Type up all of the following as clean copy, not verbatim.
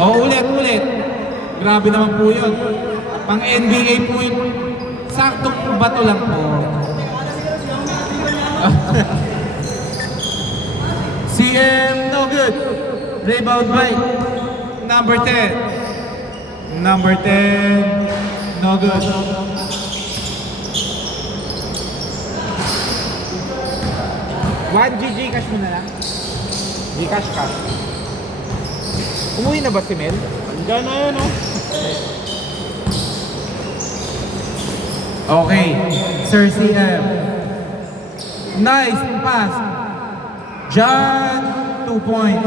O, ulit. Grabe naman po yun. Pang NBA po yun. Saktong bato lang po. CM, no good. Rebound by number 10. Number 10, no good. One Gcash mo na lang. Gcash ka. Umuwi na ba si Mel? Andiyan na yun, oh. Okay, Sir CM. Nice pass. John, 2 points.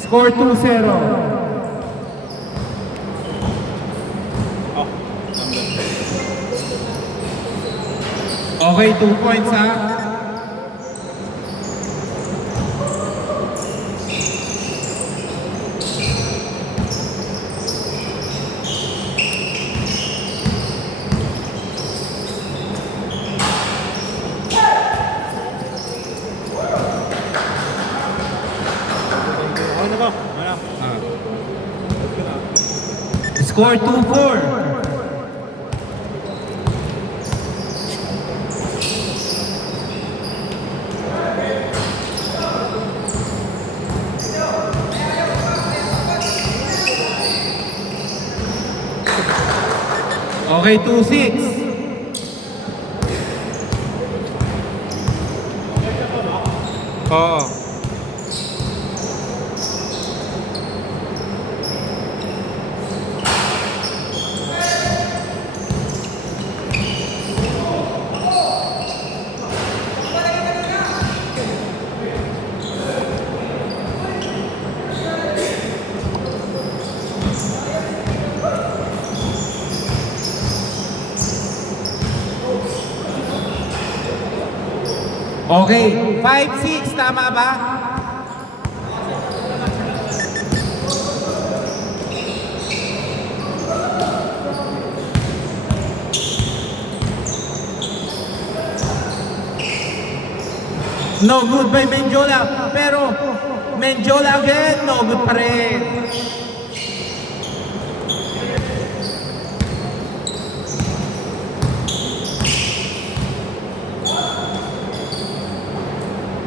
Score 2-0. Oh, Okay, 2 points ha. ako na ba? Ano? Score 2-4. Okay, 2-6. Oo. Okay, 5-6, tama ba? No good by Menjola, pero Menjola again, no good pa rin.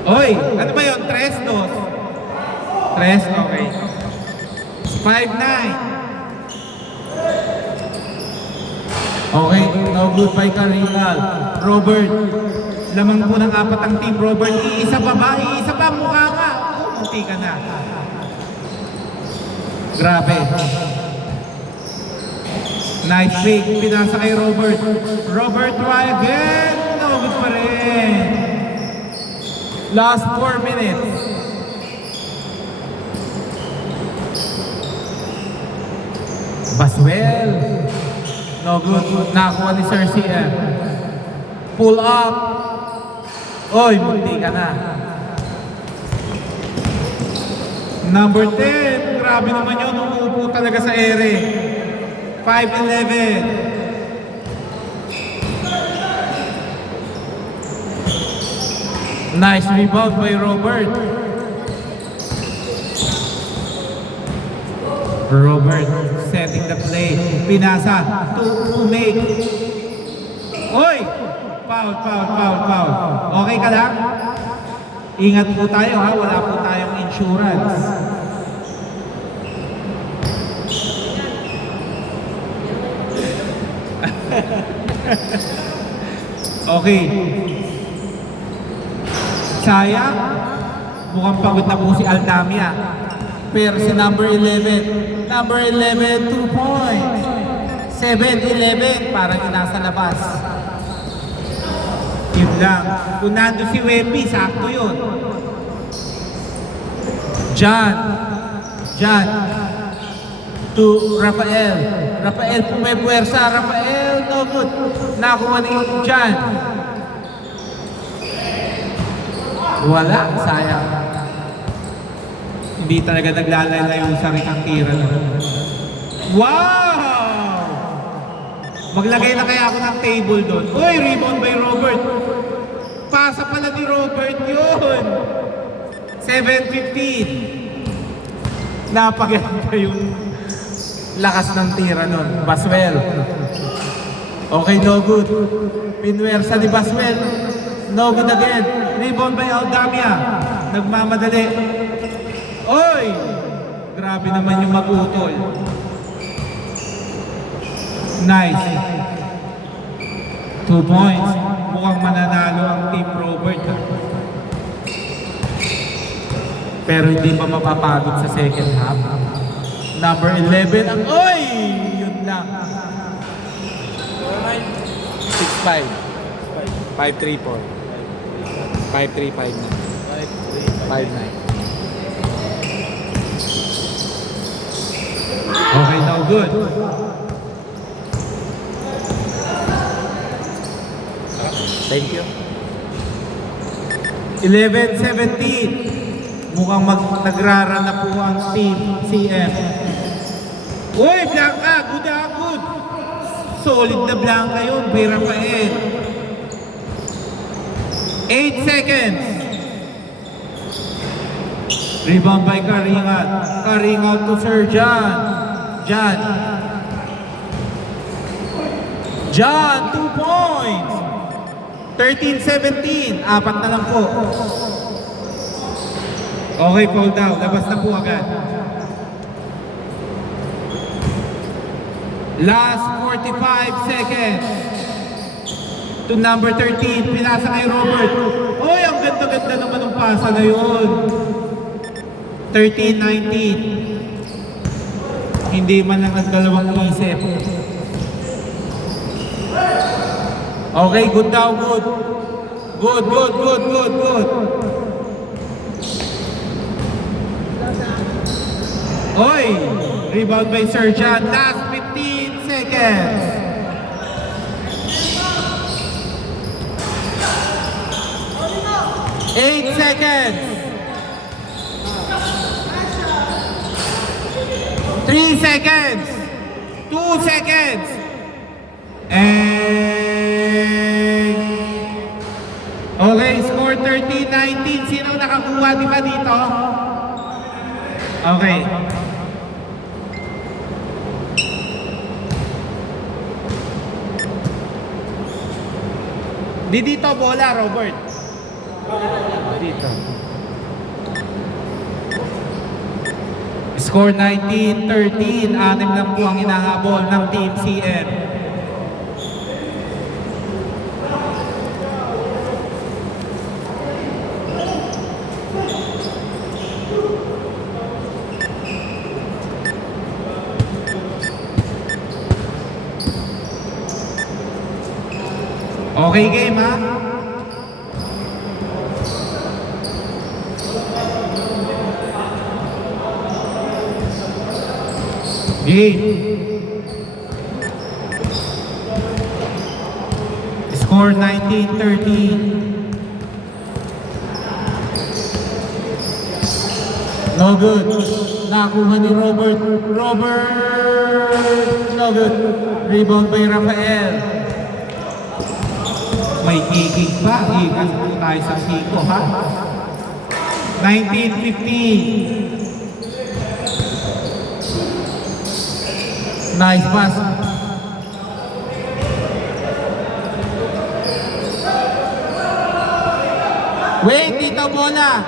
Oy, ano ba yun? 3-2? 3, okay. 5-9. Okay, no good by Carinal. Robert, lamang po ng 4 ang team. Robert, iisa pa ba? Iisa pa, mukha ka. Munti ka na. Grabe. Nice fake, pinasa kay Robert. Robert, try again. No good pa rin. Last 4 minutes. Baswell. No good. Nakakuha ni Sir CM. Pull up. Oy, munti ka na. Number 10. Grabe naman yun. Umuupo talaga sa ere. 5-11. Nice rebound by Robert. Robert setting the play. Pinasa to make. Oy! Foul. Okay ka lang? Ingat po tayo ha. Wala po tayong insurance. Okay. Sayang, mukhang pagod na po si Aldamia. Pero si number 11, 2 points. 7-11, parang nasa labas. Yun lang. Kung nando si Webby, sakto yun. John to Rafael. Rafael pumepuwersa. Rafael, no good. Nakuha ni John. Wala, sayang. Hindi talaga naglalala yung sarikang tira. Wow! Maglagay na kaya ako ng table doon. Uy, rebound by Robert. Pasa pala ni Robert yun. 7-15. Napaganda yung lakas ng tira nun. Baswell. Okay, no good. Pinwersa ni Baswell. No good again. Rebound by Aldamia. Nagmamadali. Oy! Grabe naman yung mag-utol. Nice. 2 points. Mukhang mananalo ang Team Robert. Pero hindi pa mapapagod sa second half. Number 11 ang... Oy! Yun lang. 6-5. 5-3-4. 5-3-5-9. 5-9. Okay, no good. Thank you. 11-17. Mukhang nagrara na po ang Team CM. Uy, Blanca! Good na good! Solid na Blanca yun, by Rafael. 8 seconds. Rebound by Karingat. Karingat to Sir John. John. John, 2 points. 13-17. Apat na lang po. Okay, fall down. Labas na po agad. Last 45 seconds. To number 13. Pinasa kay Robert. Oy, ang ganda-ganda naman ng pasa na yun. 13-19. Hindi man lang ang dalawang isip. Okay, good daw, good. Good. Oy! Rebound by Sir John. Last 15 seconds. Eight seconds. 3 seconds. 2 seconds. And... Okay, score 13-19. Sino nakakuha, di ba dito? Okay. Di dito bola, Robert. Dito. Score 19-13. 6 lang po ang hinahabol ng Team CM. Okay, game ha? Game. Score 19-13. No good. Nakuha ni Robert. No good. Rebound by Rafael. May kicking pa. Ikas po tayo sa siko, ha? 19-15. Nice pass. Wait, dito bola.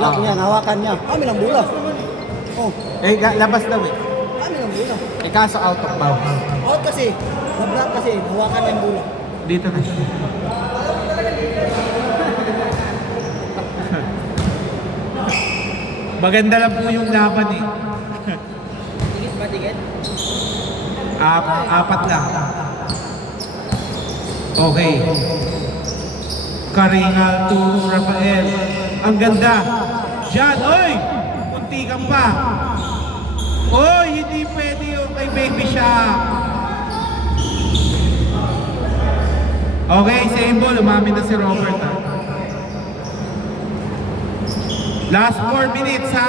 Lock niya, hawakan niya. Kami ng bola. Oh, Eh, labas daw eh. kami ng bola. Eh, kaso out of bounds. Out kasi. Na-block kasi. Hawakan niya yung bola. Dito na. Maganda lang po yung laban eh. Tigit ba, tigit? Apat lang. Okay. Karingal to Rafael. Ang ganda. Diyan, oy! Kunti kang pa. Oy, hindi pwede yung kay Baby Shaq. Okay, same ball. Umamin na si Robert ha. Last 4 minutes ha.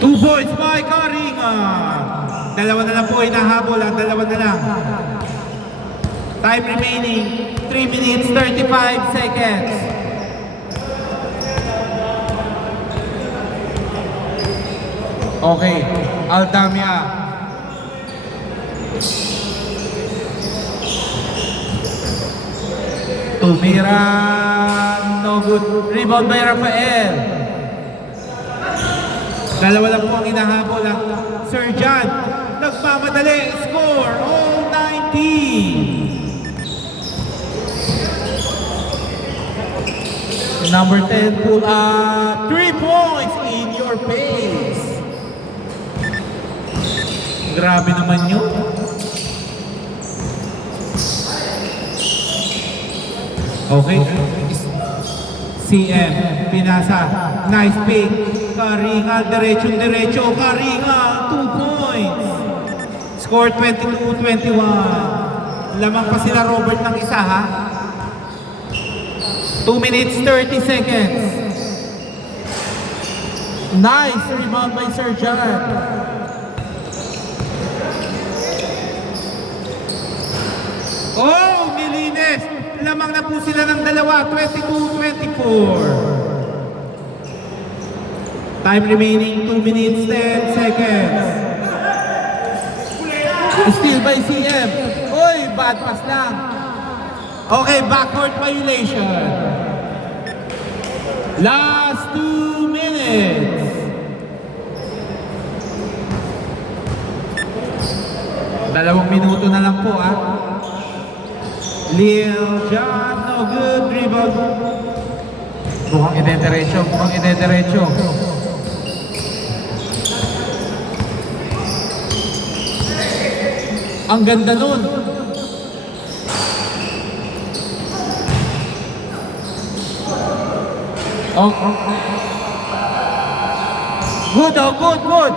2 points by Karingal. Dalawa na lang po hinahabol ha. Dalawa na lang. Time remaining, 3 minutes, 35 seconds. Okay, Aldamia. Tumira, no good. Rebound by Rafael. Dalawa lang po ang hinahabol ang Sir John. Nagmamadali, score, all 19. Number 10, pull up, 3 points in your face. Grabe naman yun. Okay. CM, pinasa. Nice pick. Karinga, diretso. Karinga, 2 points. Score 22-21. Lamang pa sila Robert ng isa ha. 2 minutes, 30 seconds. Nice rebound by Sir John. Oh, Milines! Lamang na po sila ng dalawa, 22-24. Time remaining, 2 minutes, 10 seconds. Steal by CM. Oy, bad pass lang. Okay, backcourt violation. Last 2 minutes. Dalawang minuto na lang po, ah. Lil John, no good, rebound. Mukhang idediretso. Ang ganda nun. Good.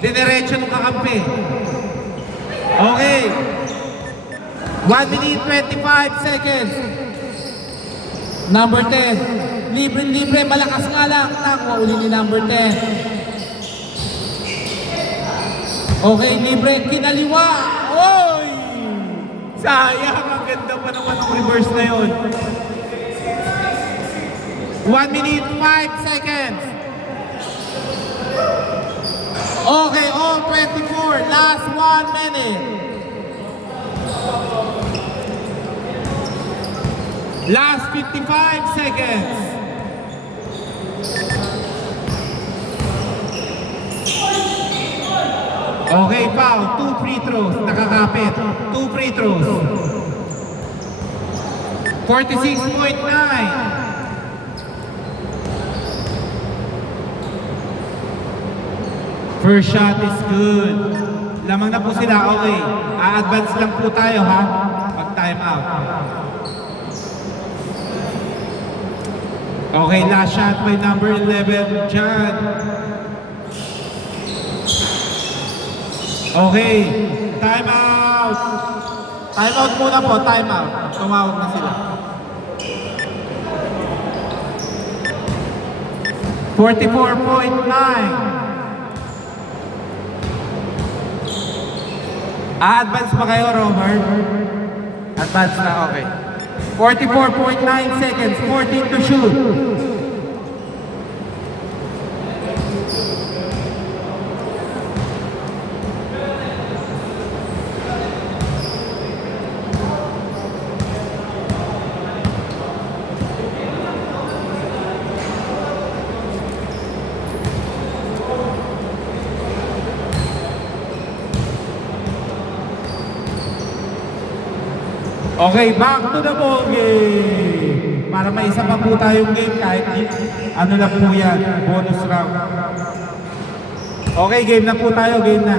Dinerecho ng kakampi. Okay. 1 minute, 25 seconds. Number 10. Libre, malakas nga lang. Nakuha uli ni number 10. Okay, libre, kinaliwa. Oy! Sayang, ang ganda pa naman ng reverse na yun. 1 minute, 5 seconds. Okay, all 24. Last 1 minute. Last 55 seconds. Okay, foul. 2 free throws. Nakakapit. 2 free throws. 46.9. First shot is good. Lamang na po sila. Okay. A-advance lang po tayo ha. Pag time out. Okay, last shot by number 11, John. Okay, time out. Time out muna po, time out. Tumawag na sila. 44.9. Advance pa kayo, Robert? Advance na, okay. 44.9 seconds, 14 to shoot. Okay, back to the ball game. Para may isa pa po tayong game kahit ano lang po yan, bonus round. Okay, game na po tayo, game na.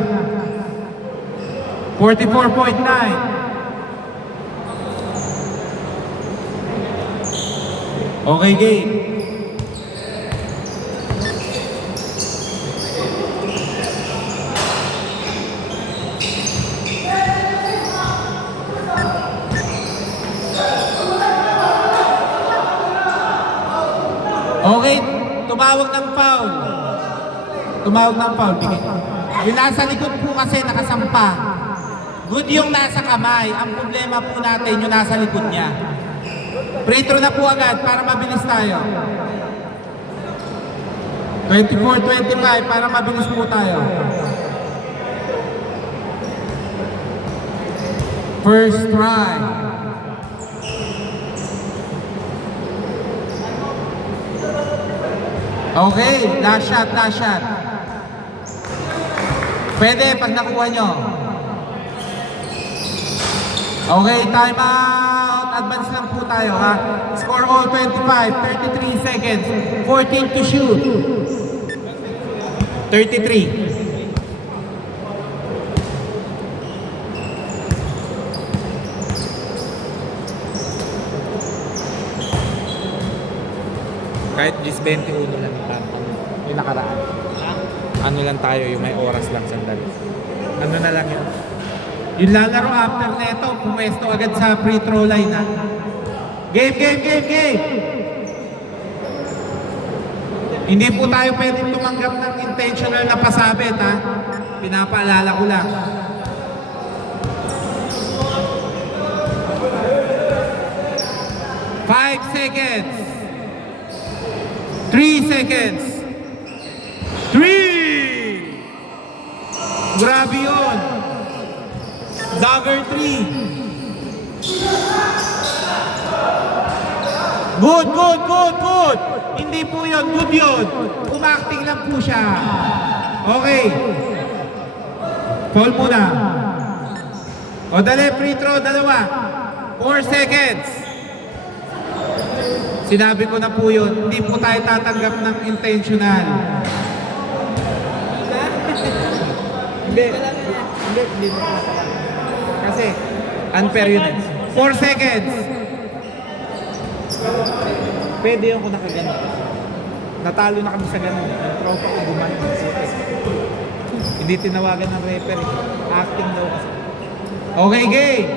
44.9. Okay, game. Okay, tumawag ng foul. Yung nasa likod po kasi nakasampa. Good yung nasa kamay. Ang problema po natin yung nasa likod niya. Free throw na po agad para mabilis tayo. 24-25 para mabilis po tayo. First try. Okay, last shot, last shot. Pwede pag nakuha nyo. Okay, time out. Advance lang po tayo ha. Score all 25, 33 seconds. 14 to shoot. 33. Kahit 21 lang yung nakaraan. Ano lang tayo, yung may oras lang sandali. Ano na lang yun? Yung lalaro after neto, pumwesto agad sa free throw line ha. Game, game, game, game! Hindi po tayo pwedeng tumanggap ng intentional na pasabit ha. Pinapaalala ko lang. Five seconds. 3 seconds. 3! Grabe yun. Dagger 3. Good, good, good, good. Hindi po yun, good yun. Umakting lang po siya. Okay. Foul muna. O dali, free throw, dalawa. 4 seconds. Sinabi ko na po yun, hindi po tayo tatanggap ng intentional. Hindi mo kasi Unfair yun eh. 4 seconds. pwede yung kung nakaganon. Natalo na kami sa ganun. Yung tropa ko gumanon. Hindi tinawagan ng referee. Acting daw kasi. Okay, game.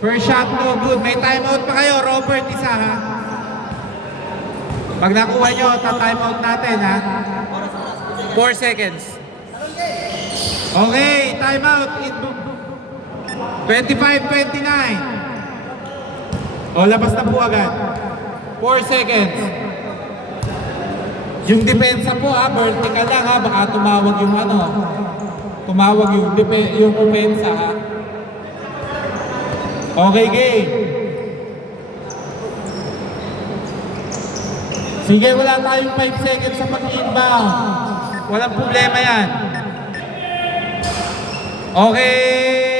First shot, no good. May timeout pa kayo, Robert, isa ha. Pag nakuha nyo, ta-timeout natin ha. 4 seconds. Okay, timeout. 25-29. O, labas na po agad. 4 seconds. Yung depensa po ha, vertical lang ha. Baka tumawag yung ano. Tumawag yung opensa ha. Okay, game. Sige, wala tayong 5 seconds sa pag-inbound. Walang problema yan. Okay.